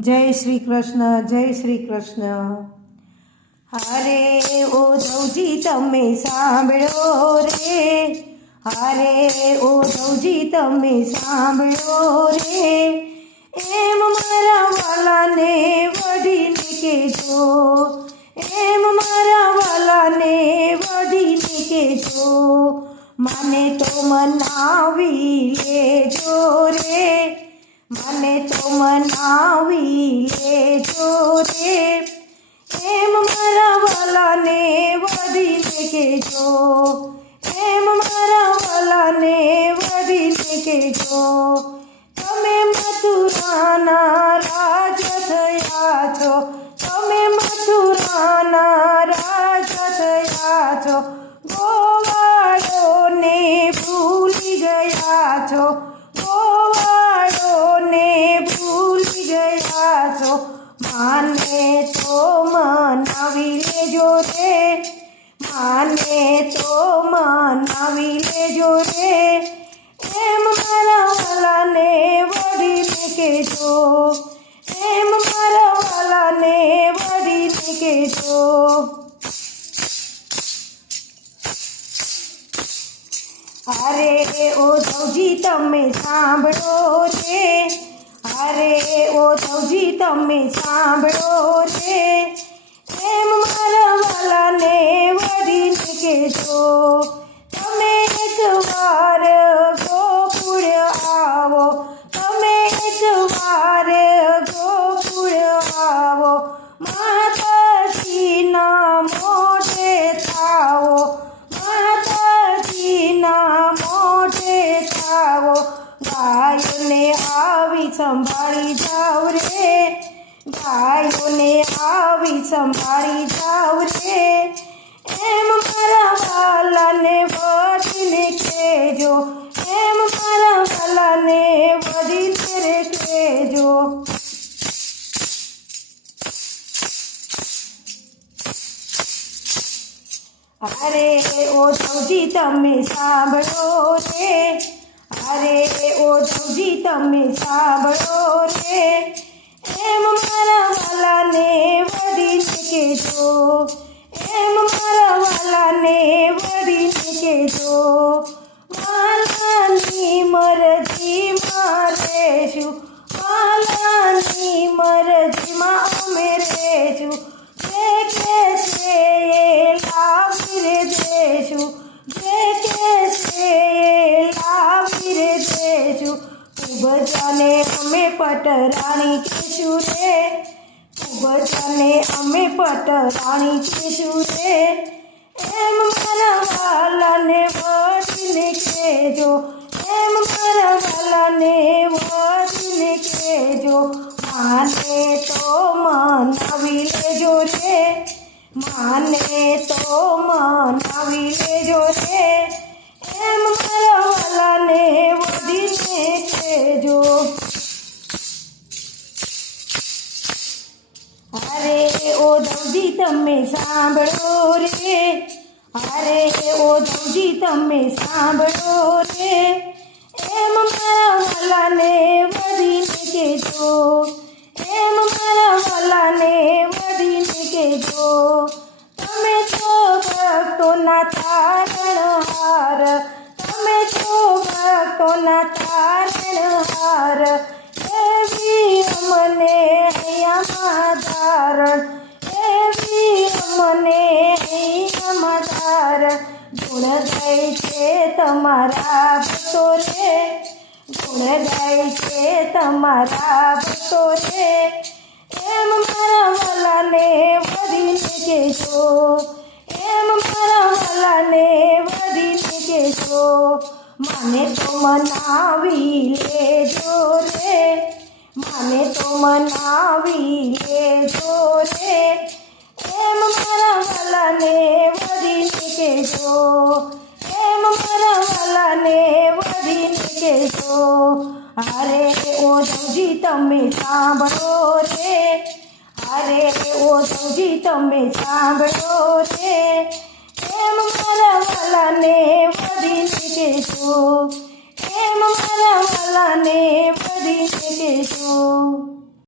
જય શ્રી કૃષ્ણ, જય શ્રી કૃષ્ણ. હરે ઓધવજી તમે સાંભળો રે. હારે ઓધવજી તમે સાંભળો રે. એમ મારા વાલાને વઢીને કહેજો. એમ મારા વાલાને વઢીને કહેજો. મને તો મનાવી મને તો મનાવી લેજો રે. એમ મારા વાલાને વધી લેજો. એમ મારા વાલાને વધી લેજો. તમે મથુરાના માને તો મનાવી લેજો રે. એમ મારા વાલાને વળીને કહેજો. એમ મારા વાલાને વળીને કહેજો. અરે ઓ સૌજી તમે સાંભળો રે. અરે ઓ સૌજી તમે સાંભળો રે. વળીને કહેજો તમે એકવાર ગોકુળ આવો તમે એકવાર ગોકુળ આવો માતાજીના મોઢે થાવો માતાજીના મોઢે થાવો ગાયોને આવી સંભાળી જાવ રે ગાયોને આવી સંભાળી જાવ રે એમ મારા વાલાને વધીને કહેજો એમ મારા વાલાને વધીને રે કહેજો અરે ઓ ધવજી તમે સાંભળો રે અરે ઓ ધવજી તમે સાંભળો રે મરજીમાં અમે રહેશું. જે કે એ લાવી રે દેશું. જે કે છે એ લાવી રે બધાને અમે પટરાણી કહેશું રે. બધાને અમે એમ મારા માને તો મનાવી લેજો રે માને તો મનાવી લેજો રે એમ મારા વાલાને વડીને કહેજો અરે ઓ દવજી તમે સાંભળો રે અરે ઓ દવજી તમે સાંભળો રે એમ મારા વાલાને વડીને કહેજો ભક્તોના તારણહાર એવી અમને અહીંયામાં ધારણ એવી અમને અહીંયામાં ધારણ ગુણ ગાય છે તમારા ભક્તો રે ગુણ ગાય છે તમારા ભક્તો રે એમ મારા વાલાને વડીને કહેજો એમ મારા વાલાને વડીને કહેજો મને તો મનાવી લેજો રે. મને તો મનાવી લેજો રે. એમ મારા વાલાને વડીને કહેજો એમ મારા વાલાને વડીને કહેજો અરે ઓ ધવજી, તમે સાંભળો રે. અરે ઓ ધવજી, તમે સાંભળો રે. એમ મારા વાલાને વડીને કહેજો એમ મારા વાલાને વડીને કહેજો